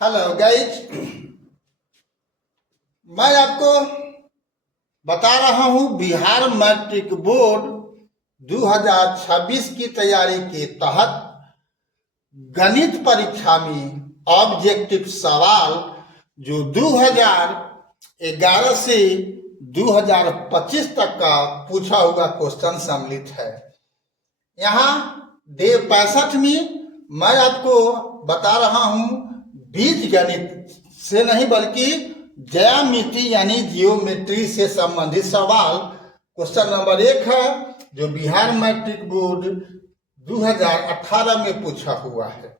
Hello guys, मैं आपको बता रहा हूं बिहार मैट्रिक बोर्ड 2026 की तैयारी के तहत गणित परीक्षा में ऑब्जेक्टिव सवाल जो 2011 से 2025 तक का पूछा हुआ क्वेश्चन सम्मिलित है। यहाँ डे 65 में मैं आपको बता रहा हूं बीज गणित से नहीं बल्कि ज्यामिति यानी जियोमेट्री से संबंधित सवाल क्वेश्चन नंबर 1 है जो बिहार मैट्रिक बोर्ड 2018 में पूछा हुआ है।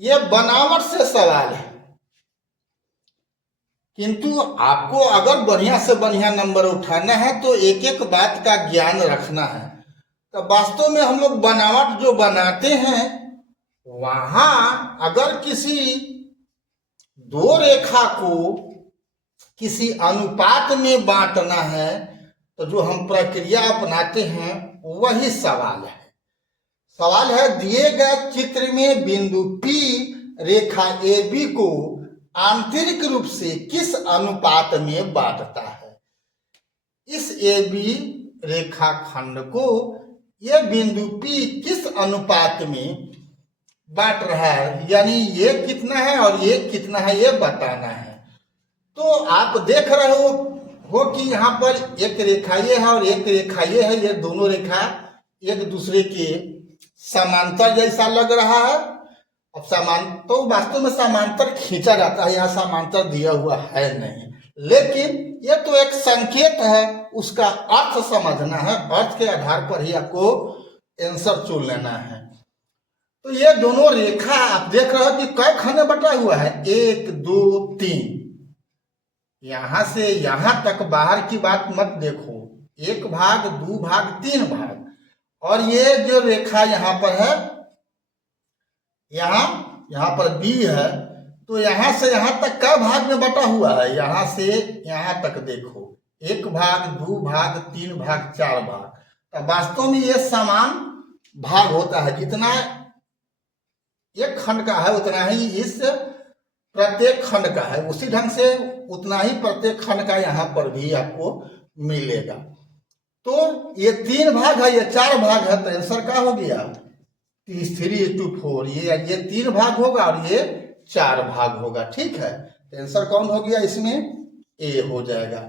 यह बनावट से सवाल है, किंतु आपको अगर बढ़िया से बढ़िया नंबर उठाना है तो एक एक बात का ज्ञान रखना है। तो वास्तव में हम लोग बनावट जो बनाते हैं वहां अगर किसी दो रेखा को किसी अनुपात में बांटना है तो जो हम प्रक्रिया अपनाते हैं वही सवाल है। सवाल है दिए गए चित्र में बिंदु P रेखा AB को आंतरिक रूप से किस अनुपात में बांटता है। इस AB रेखा खंड को यह बिंदु P किस अनुपात में बांट रहा है, यानी ये कितना है और ये कितना है ये बताना है। तो आप देख रहे हो कि यहाँ पर एक रेखा ये है और एक रेखा ये है। ये दोनों रेखा एक दूसरे के समांतर जैसा लग रहा है। अब तो वास्तव में समांतर खींचा जाता है, यहाँ समांतर दिया हुआ है नहीं, लेकिन ये तो एक संकेत है, उसका अर्थ समझना है। अर्थ के आधार पर ही आपको आंसर चुन लेना है। तो ये दोनों रेखा आप देख रहे हो कि कई खंड में बटा हुआ है, 1 2 3। यहां से यहां तक बाहर की बात मत देखो, 1 भाग 2 भाग 3 भाग। और ये जो रेखा यहां पर है, यहां पर B है, तो यहां से यहां तक का भाग में बटा हुआ है। यहां से यहां तक देखो, 1 भाग 2 भाग 3 भाग 4 भाग। तो वास्तव में ये समान भाग होता है, जितना एक खंड का है उतना ही इस प्रत्येक खंड का है, उसी ढंग से उतना ही प्रत्येक खंड का यहाँ पर भी आपको मिलेगा। तो ये 3 भाग है, ये 4 भाग है, तो आंसर क्या हो गया 3:4। ये 3 भाग होगा और ये 4 भाग होगा। ठीक है, तो आंसर कौन हो गया इसमें, ए हो जाएगा।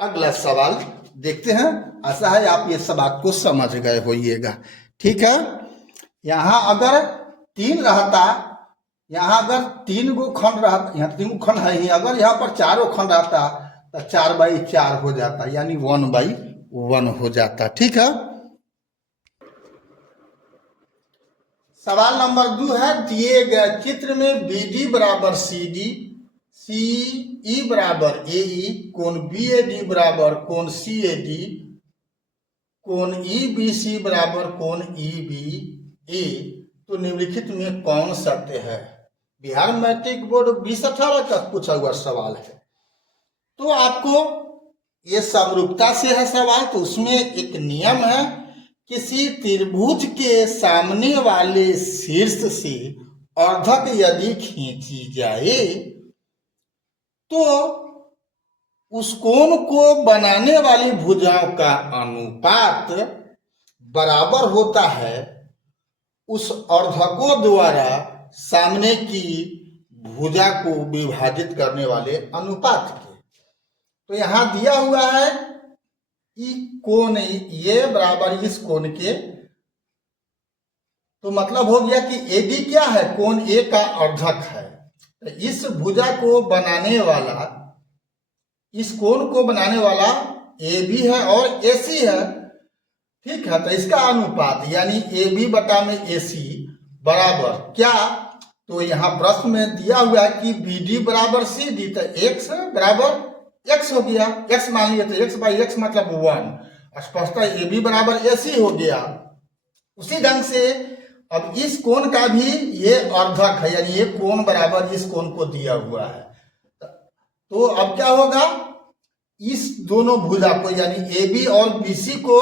अगला सवाल देखते हैं। आशा है आप ये सब बात को समझ गए होइएगा। ठीक है, यहाँ अगर 3 रहता, यहाँ अगर 3 गो खंड रहता, यहाँ 3 गो खंड है ही, अगर यहाँ पर 4 गो खंड रहता तो 4/4 हो जाता, यानी 1/1 हो जाता। ठीक है, सवाल नंबर 2 है दिए गए चित्र में BD बराबर CD, CE बराबर AE, कोण BAD बराबर कोण CAD, कोण EBC बराबर कोण EBA, तो निम्नलिखित में कौन सत्य है। बिहार मैट्रिक बोर्ड 2018 का पूछा हुआ सवाल है। तो आपको ये समरूपता से है सवाल, तो उसमें एक नियम है, किसी त्रिभुज के सामने वाले शीर्ष से अर्धक यदि खींची जाए तो उस कोण को बनाने वाली भुजाओं का अनुपात बराबर होता है उस अर्धकों द्वारा सामने की भुजा को विभाजित करने वाले अनुपात के। तो यहां दिया हुआ है कि कोण ये बराबर इस कोण के, तो मतलब हो गया कि AD क्या है, कोण A का अर्धक है। तो इस भुजा को बनाने वाला, इस कोण को बनाने वाला AB है और AC है। ठीक है, तो इसका अनुपात यानी AB बटा में AC बराबर क्या, तो यहाँ प्रश्न में दिया हुआ है कि BD बराबर CD, तो X बराबर X हो गया। X मान लिया तो X/X मतलब 1। स्पष्टतः AB बराबर AC हो गया। उसी ढंग से अब इस कोण का भी ये अर्धक है, यानी ये कोण बराबर इस कोण को दिया हुआ है। तो अब क्या होगा, इस दोनों भुजा को यानी AB और BC को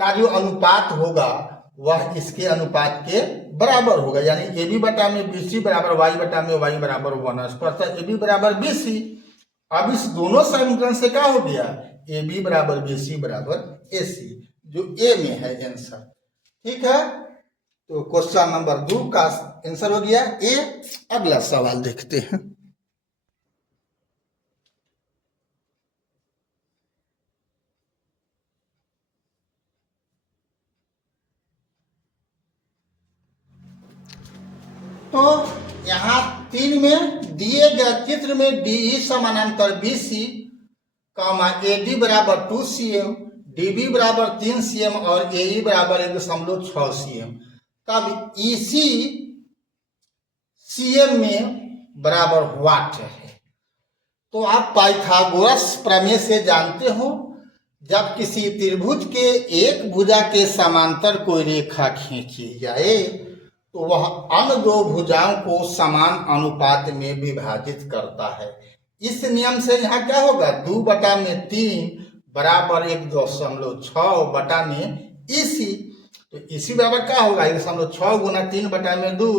का जो अनुपात होगा वह इसके अनुपात के बराबर होगा, यानी ए बी बटा में बी सी बराबर वाई बटा में वाई बराबर 1 स्पष्ट ए बी बराबर बी सी। अब इस दोनों समीकरण से क्या हो गया, ए बी बराबर बी सी बराबर ए सी, जो ए में है आंसर। ठीक है, तो क्वेश्चन नंबर 2 का आंसर हो गया ए। अगला सवाल देखते हैं। तो यहाँ 3 में दिए गए चित्र में डी समानांतर B C comma A D बराबर 2 cm, डी बी बराबर 3 cm और ए ई बराबर 1.6 cm। तब ई सी cm में बराबर वाट है। तो आप पाइथागोरस प्रमेय से जानते हो, जब किसी त्रिभुज के एक भुजा के समांतर कोई रेखा खींची जाए तो वह अन्य दो भुजाओं को समान अनुपात में विभाजित करता है। इस नियम से यहाँ क्या होगा, 2 बटा में 3 बराबर 1.6 बटा में इसी, तो इसी बराबर क्या होगा 1.6 गुना 3 बटा में 2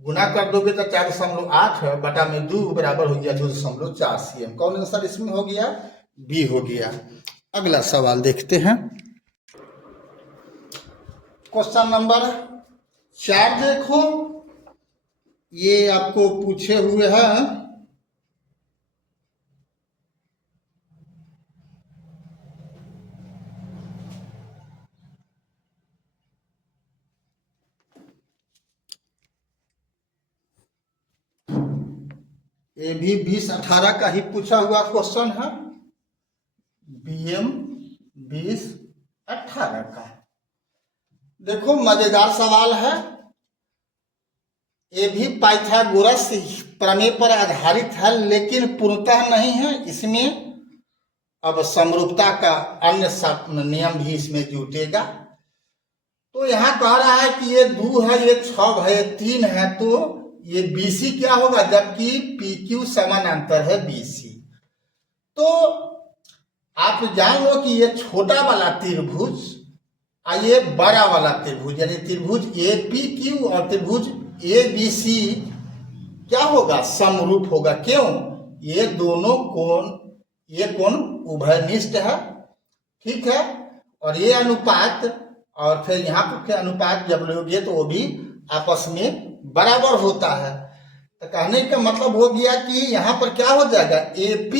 गुना कर दोगे तो 4.8 बटा में 2 बराबर हो गया 2.4 cm। कौन आंसर इसमें हो गया, बी हो गया। अगला सवाल देखते हैं। क्वेश्चन नंबर 4 देखो, ये आपको पूछे हुए हैं ये भी 2018 का ही पूछा हुआ क्वेश्चन है, BM 2018 का। देखो मजेदार सवाल है, ये भी पाइथागोरस प्रमेय पर आधारित है लेकिन पूर्णतः नहीं है। इसमें अब समरूपता का अन्य नियम भी इसमें जुटेगा। तो यहाँ कह रहा है कि ये 2 है, ये 6 है, ये 3 है, तो ये BC क्या होगा, जबकि PQ समानांतर है BC। तो आप जान लो कि ये छोटा वाला त्रिभुज और ये बड़ा वाला त्रिभुज, यानी त्रिभुज APQ और त्रिभुज ABC क्या होगा, समरूप होगा। क्यों, ये दोनों कोण, ये कोण उभयनिष्ठ है, ठीक है, और ये अनुपात और फिर यहाँ पर के अनुपात जब लोगे तो वो भी आपस में बराबर होता है। तो कहने का मतलब हो गया कि यहाँ पर क्या हो जाएगा, AP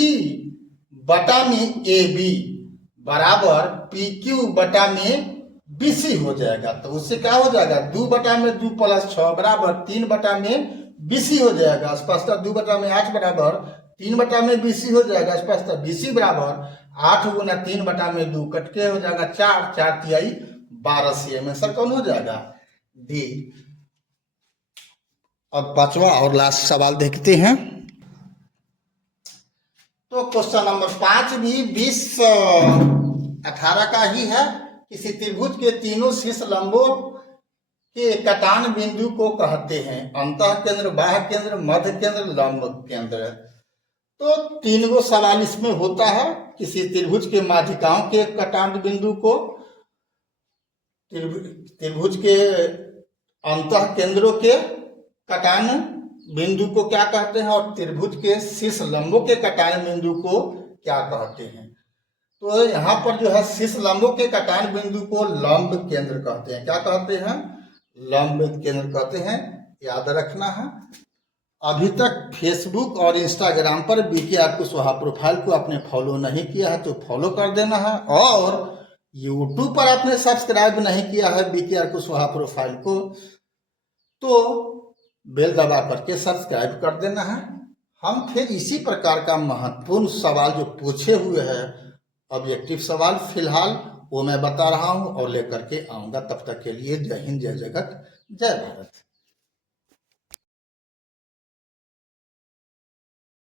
बटा में AB बराबर PQ बटा में BC हो जाएगा। तो उससे क्या हो जाएगा, 2 बटा में 2 प्लस 6 बराबर 3 बटा में BC हो जाएगा। स्पष्ट 2 बटा में 8 बराबर 3 बटा में BC हो जाएगा। स्पष्ट BC बराबर 8 गुना 3 बटा में 2 कटके हो जाएगा 4, 4 तिहाई 12 cm। आंसर कौन हो जाएगा, डी। अब 5वां और लास्ट सवाल देखते हैं। तो क्वेश्चन नंबर 5 भी 2018 का ही है। किसी त्रिभुज के तीनों शीर्ष लंबों के कटान बिंदु को कहते हैं अंतः केंद्र, बाह्य केंद्र, मध्य केंद्र, लंब केंद्र। तो 3 गो सवाल इसमें होता है। किसी त्रिभुज के माध्यिकाओं के कटान बिंदु को, त्रिभुज के अंतः केंद्रों के कटान बिंदु को क्या कहते हैं और त्रिभुज के शीर्ष लंबों के कटान बिंदु को क्या कहते हैं। तो यहाँ पर जो है शीर्ष लंबों के कटान बिंदु को लंब केंद्र कहते हैं। क्या कहते हैं, लंब केंद्र कहते हैं, याद रखना है। अभी तक फेसबुक और इंस्टाग्राम पर BKR कुशवाहा प्रोफाइल को आपने फॉलो नहीं किया है तो फॉलो कर देना है, और यूट्यूब पर आपने सब्सक्राइब नहीं किया है BKR कुशवाहा प्रोफाइल को तो बेल दबा करके सब्सक्राइब कर देना है। हम फिर इसी प्रकार का महत्वपूर्ण सवाल जो पूछे हुए हैं, ऑब्जेक्टिव सवाल फिलहाल वो मैं बता रहा हूं और लेकर के आऊंगा। तब तक के लिए जय हिंद, जय जगत, जय भारत।